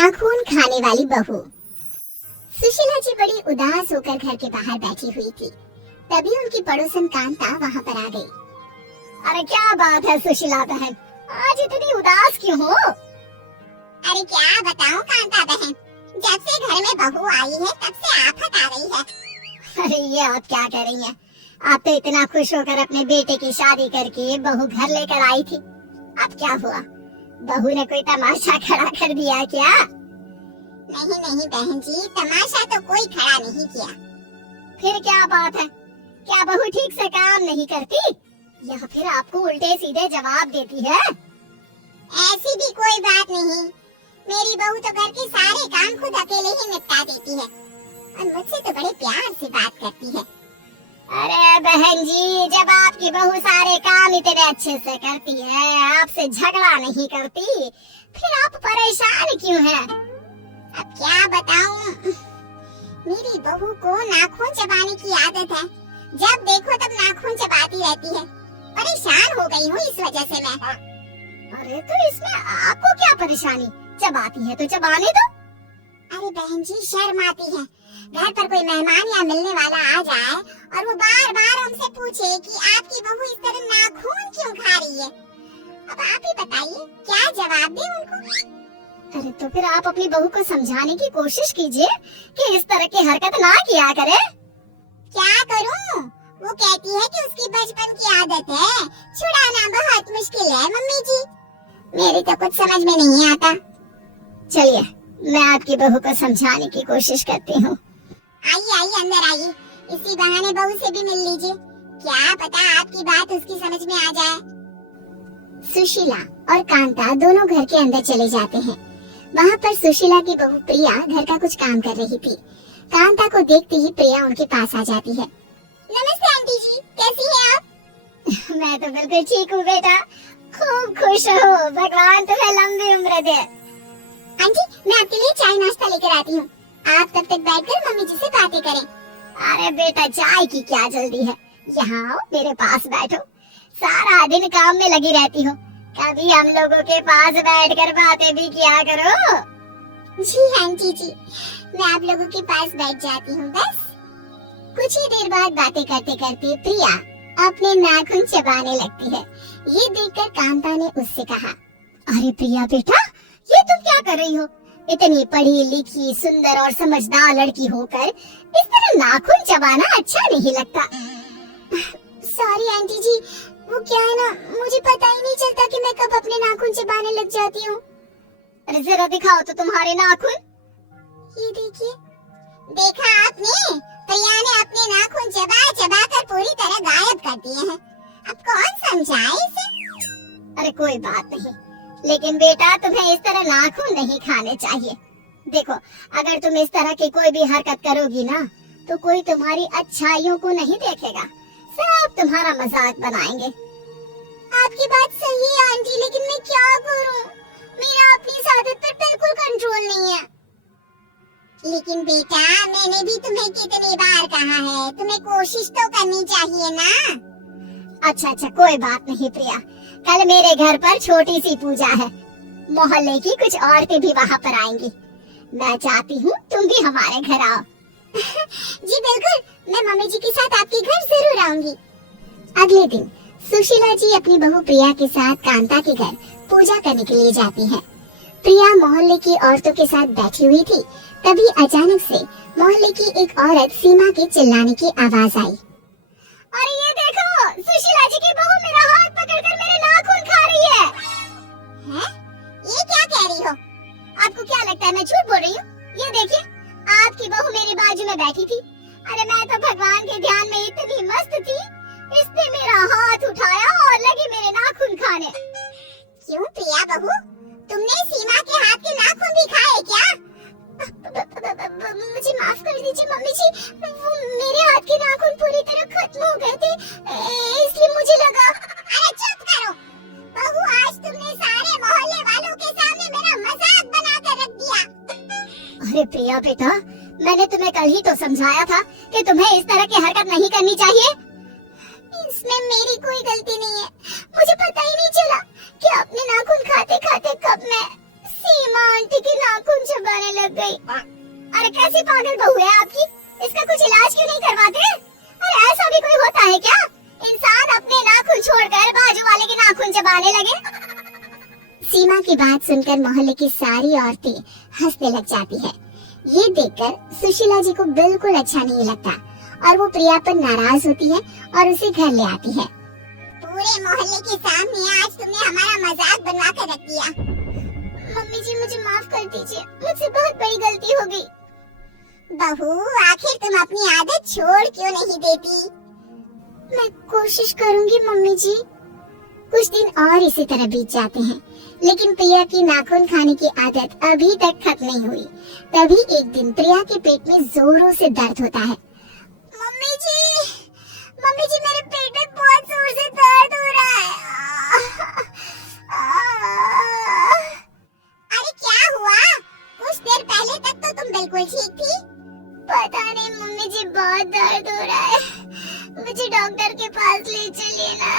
नाखून खाने वाली बहू। सुशीला जी बड़ी उदास होकर घर के बाहर बैठी हुई थी। तभी उनकी पड़ोसन कांता वहाँ पर आ गई। अरे क्या बात है सुशीला बहन, आज इतनी उदास क्यों हो? अरे क्या बताऊं कांता बहन, जब से घर में बहू आई है तब से आफत आ रही है। अरे ये आप क्या कह रही हैं? आप तो इतना खुश होकर अपने बेटे की शादी करके बहू घर लेकर आई थी, अब क्या हुआ? बहू ने कोई तमाशा खड़ा कर दिया क्या? नहीं नहीं बहन जी, तमाशा तो कोई खड़ा नहीं किया। फिर क्या बात है? क्या बहू ठीक से काम नहीं करती या फिर आपको उल्टे सीधे जवाब देती है? ऐसी भी कोई बात नहीं, मेरी बहू तो घर के सारे काम खुद अकेले ही निपटा देती है और मुझसे तो बड़े प्यार से बात करती है। अरे बहन जी, जब आपकी बहू सारे काम इतने अच्छे से करती है, आपसे झगड़ा नहीं करती, फिर आप परेशान क्यों हैं? अब क्या बताऊं, मेरी बहू को नाखून चबाने की आदत है। जब देखो तब नाखून चबाती रहती है। परेशान हो गई हूँ इस वजह से मैं। अरे तो इसमें आपको क्या परेशानी? चबाती है तो चबाने दो। अरे बहन जी, शर्म आती है। घर पर कोई मेहमान या मिलने वाला आ जाए और वो बार बार हमसे पूछे कि आपकी बहू इस तरह नाखून क्यों खा रही है। अब आप ही बताइए क्या जवाब दें उनको। अरे तो फिर आप अपनी बहू को समझाने की कोशिश कीजिए कि इस तरह की हरकत ना किया करे। क्या करूं? वो कहती है कि उसकी बचपन की आदत है, छुड़ाना बहुत मुश्किल है मम्मी जी। मेरी तो कुछ समझ में नहीं आता। चलिए मैं आपकी बहू को समझाने की कोशिश करती हूँ। आइए आइए अंदर आइए, इसी बहाने बहू से भी मिल लीजिए। क्या पता आपकी बात उसकी समझ में आ जाए। सुशीला और कांता दोनों घर के अंदर चले जाते हैं। वहाँ पर सुशीला की बहू प्रिया घर का कुछ काम कर रही थी। कांता को देखते ही प्रिया उनके पास आ जाती है। नमस्ते आंटी जी, कैसी हैं आप? मैं तो बिल्कुल ठीक हूँ बेटा, खूब खुश हो, भगवान तुम्हें लंबी उम्र दे। आंटी, मैं आपके लिए चाय नाश्ता लेकर आती हूँ, आप तब तक बैठकर मम्मी जी से बातें करें। अरे बेटा, चाय की क्या जल्दी है, यहाँ आओ मेरे पास बैठो। सारा दिन काम में लगी रहती हो, कभी हम लोगों के पास बैठकर बातें भी किया करो। जी आंटी जी, मैं आप लोगों के पास बैठ जाती हूँ बस। कुछ ही देर बाद बातें करते करते प्रिया अपने नाखून चबाने लगती है। ये देखकर कांता ने उससे कहा, अरे प्रिया बेटा, ये तुम क्या कर रही हो? इतनी पढ़ी लिखी सुंदर और समझदार लड़की होकर इस तरह नाखून चबाना अच्छा नहीं लगता। सॉरी आंटी जी, वो क्या है ना, मुझे पता ही नहीं चलता कि मैं कब अपने नाखून चबाने लग जाती हूँ। अरे जरा दिखाओ तो तुम्हारे नाखून। ये देखिए। देखा आपने, प्रिया ने अपने नाखून चबा चबा कर पूरी तरह गायब कर दिए हैं। अब कौन समझाए इसे? अरे कोई बात नहीं, लेकिन बेटा तुम्हें इस तरह नाखून नहीं खाने चाहिए। देखो, अगर तुम इस तरह की कोई भी हरकत करोगी ना, तो कोई तुम्हारी अच्छाइयों को नहीं देखेगा, सब तुम्हारा मजाक बनाएंगे। आपकी बात सही है आंटी, लेकिन मैं क्या करूं? मेरा अपनी इस आदत पर बिल्कुल कंट्रोल नहीं है। लेकिन बेटा, मैंने भी तुम्हें कितनी बार कहा है, तुम्हें कोशिश तो करनी चाहिए ना। अच्छा, कोई बात नहीं प्रिया, कल मेरे घर पर छोटी सी पूजा है, मोहल्ले की कुछ औरतें भी वहाँ पर आएंगी। मैं चाहती हूँ तुम भी हमारे घर आओ। जी बिल्कुल, मैं मम्मी जी के साथ आपके घर जरूर आऊंगी। अगले दिन सुशीला जी अपनी बहू प्रिया के साथ कांता के घर पूजा करने के लिए जाती है। प्रिया मोहल्ले की औरतों के साथ बैठी हुई थी, तभी अचानक से मोहल्ले की एक औरत सीमा के चिल्लाने की आवाज आई। अरे ये देखो, सुशीला जी की बहू मेरा हाथ पकड़कर मेरे नाखून खा रही है। हैं? ये क्या कह रही हो? आपको क्या लगता है मैं झूठ बोल रही हूँ? ये देखिए, आपकी बहू मेरी बाजू में बैठी थी। अरे मैं तो भगवान के ध्यान में इतनी मस्त थी, इसने मेरा हाथ उठाया और लगी मेरे नाखून खाने। क्यों प्रिया बहू, तुमने सीमा के हाथ के नाखून भी खाए क्या? मुझे माफ कर दीजिए मम्मी जी, वो मेरे हाथ के नाखून पूरी तरह खत्म हो गए थे, इसलिए मुझे लगा। अरे चुप करो बहू, आज तुमने सारे मोहल्ले वालों के सामने मेरा मजाक बना कर रख दिया। अरे प्रिया बेटा, मैंने तुम्हें कल ही तो समझाया था कि तुम्हें इस तरह की हरकत नहीं करनी चाहिए। इसमें मेरी कोई गलती नहीं है, मुझे पता ही नहीं चला कि अपने नाखून खाते खाते कब मैं सीमा आंटी के नाखून लग गई। अरे कैसी पागल बहू है आपकी, इसका कुछ इलाज क्यों नहीं करवाते? अरे ऐसा भी कोई होता है क्या? इंसान अपने नाखून छोड़कर बाजू वाले के नाखून चबाने लगे। सीमा की बात सुनकर मोहल्ले की सारी औरतें हंसने लग जाती है। ये देखकर सुशीला जी को बिल्कुल अच्छा नहीं लगता और वो प्रिया पर नाराज होती है और उसे घर ले आती है। पूरे मोहल्ले के सामने आज तुमने हमारा मजाक बनवा कर रख दिया। मम्मी जी मुझे माफ कर दीजिए, मुझसे बहुत बड़ी गलती हो गई। बहू आखिर तुम अपनी आदत छोड़ क्यों नहीं देती? मैं कोशिश करूंगी मम्मी जी। कुछ दिन और इसी तरह बीत जाते हैं, लेकिन प्रिया की नाखून खाने की आदत अभी तक खत्म नहीं हुई। तभी एक दिन प्रिया के पेट में जोरों से दर्द होता है। मम्मी जी मेरे पेट में बहुत जोर से दर्द हो रहा है। अरे क्या हुआ? कुछ देर पहले तक तो तुम बिल्कुल ठीक थी। पता नहीं मम्मी जी, बहुत दर्द हो रहा है, मुझे डॉक्टर के पास ले चलिए ना।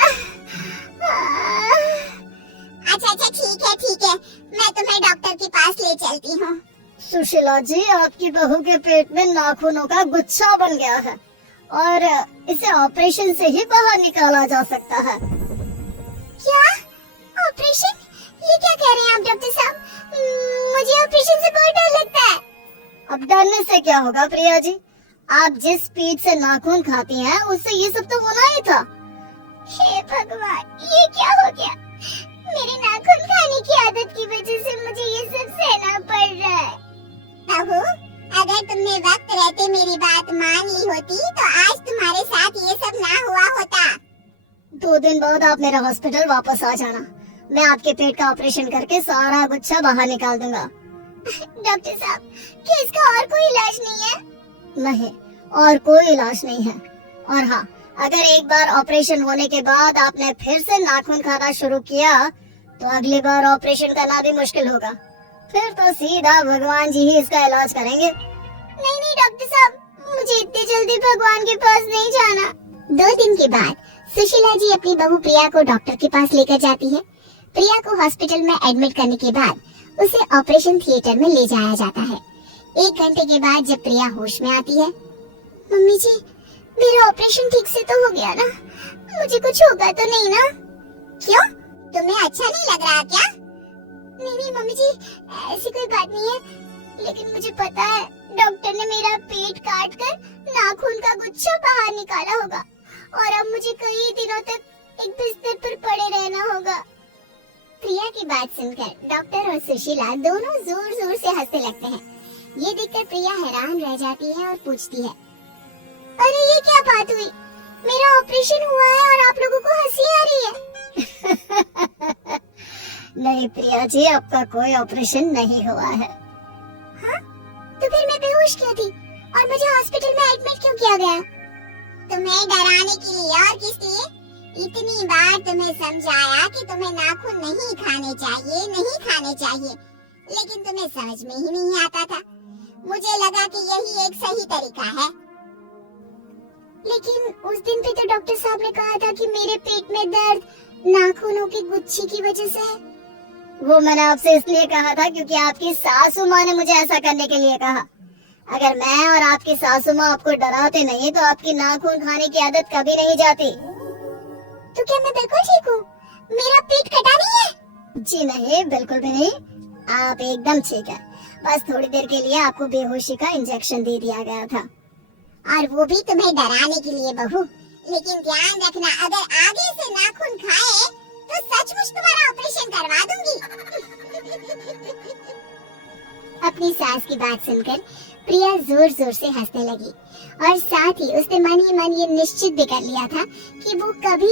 अच्छा ठीक है, मैं तुम्हें डॉक्टर के पास ले चलती हूँ। सुशीला जी, आपकी बहू के पेट में नाखूनों का गुच्छा बन गया है और इसे ऑपरेशन से ही बाहर निकाला जा सकता है। क्या ऑपरेशन? ये क्या कह रहे हैं आप डॉक्टर साहब? मुझे ऑपरेशन से बहुत डर लगता है। अब डरने से क्या होगा प्रिया जी, आप जिस स्पीड से नाखून खाती हैं उससे ये सब तो होना ही था। हे भगवान, ये क्या हो गया? मेरे नाखून खाने की आदत की वजह से मुझे ये सब सहना पड़ रहा है। बहू, अगर तुमने वक्त रहते मेरी बात मान ली होती तो आज तुम्हारे साथ ये सब ना हुआ होता। 2 दिन बाद आप मेरा हॉस्पिटल वापस आ जाना, मैं आपके पेट का ऑपरेशन करके सारा गुच्छा बाहर निकाल दूंगा। डॉक्टर साहब, क्या इसका और कोई इलाज नहीं है? नहीं, और कोई इलाज नहीं है। और हाँ, अगर एक बार ऑपरेशन होने के बाद आपने फिर से नाखून खाना शुरू किया तो अगली बार ऑपरेशन करना भी मुश्किल होगा। फिर तो सीधा भगवान जी ही इसका इलाज करेंगे। नहीं डॉक्टर साहब, मुझे इतनी जल्दी भगवान के पास नहीं जाना। 2 दिन के बाद सुशीला जी अपनी बहू प्रिया को डॉक्टर के पास लेकर जाती है। प्रिया को हॉस्पिटल में एडमिट करने के बाद उसे ऑपरेशन थिएटर में ले जाया जाता है। 1 घंटे के बाद जब प्रिया होश में आती है, मम्मी जी मेरा ऑपरेशन ठीक से तो हो गया ना? मुझे कुछ होगा तो नहीं ना? क्यों, तुम्हें अच्छा नहीं लग रहा क्या? नहीं मम्मी जी, ऐसी कोई बात नहीं है, लेकिन मुझे पता है डॉक्टर ने मेरा पेट काट कर नाखून का गुच्छा बाहर निकाला होगा और अब मुझे कई दिनों तक एक बिस्तर पर पड़े रहना होगा। प्रिया की बात सुनकर डॉक्टर और सुशीला दोनों जोर जोर से हंसने लगते हैं। ये देखकर प्रिया हैरान रह जाती है और पूछती है, अरे ये क्या बात हुई? मेरा ऑपरेशन हुआ है और आप लोगों को हंसी आ रही है। नहीं प्रिया जी, आपका कोई ऑपरेशन नहीं हुआ है। हाँ? तो फिर मैं बेहोश क्यों थी और मुझे हॉस्पिटल में एडमिट क्यों किया गया? तुम्हें डराने के लिए और किस लिए? इतनी बार तुम्हें समझाया कि तुम्हें नाखून नहीं खाने चाहिए, लेकिन तुम्हें समझ में ही नहीं आता था। मुझे लगा कि यही एक सही तरीका है। लेकिन उस दिन पे तो डॉक्टर साहब ने कहा था कि मेरे पेट में दर्द नाखूनों की गुच्छी की वजह से है। वो मैंने आपसे इसलिए कहा था क्योंकि आपकी सासू माँ ने मुझे ऐसा करने के लिए कहा। अगर मैं और आपकी सासू माँ आपको डराते नहीं तो आपकी नाखून खाने की आदत कभी नहीं जाती। तो क्या मैं बिल्कुल ठीक हूँ? मेरा पेट कटा नहीं है? जी नहीं, बिल्कुल भी नहीं, आप एकदम ठीक है। बस थोड़ी देर के लिए आपको बेहोशी का इंजेक्शन दे दिया गया था, और वो भी तुम्हें डराने के लिए बहू। लेकिन ध्यान रखना, अगर आगे से नाखून खाए तो सचमुच तुम्हारा ऑपरेशन करवा दूंगी। अपनी सास की बात सुनकर प्रिया जोर जोर से हंसने लगी और साथ ही उसने मन ही मन ये निश्चित भी कर लिया था कि वो कभी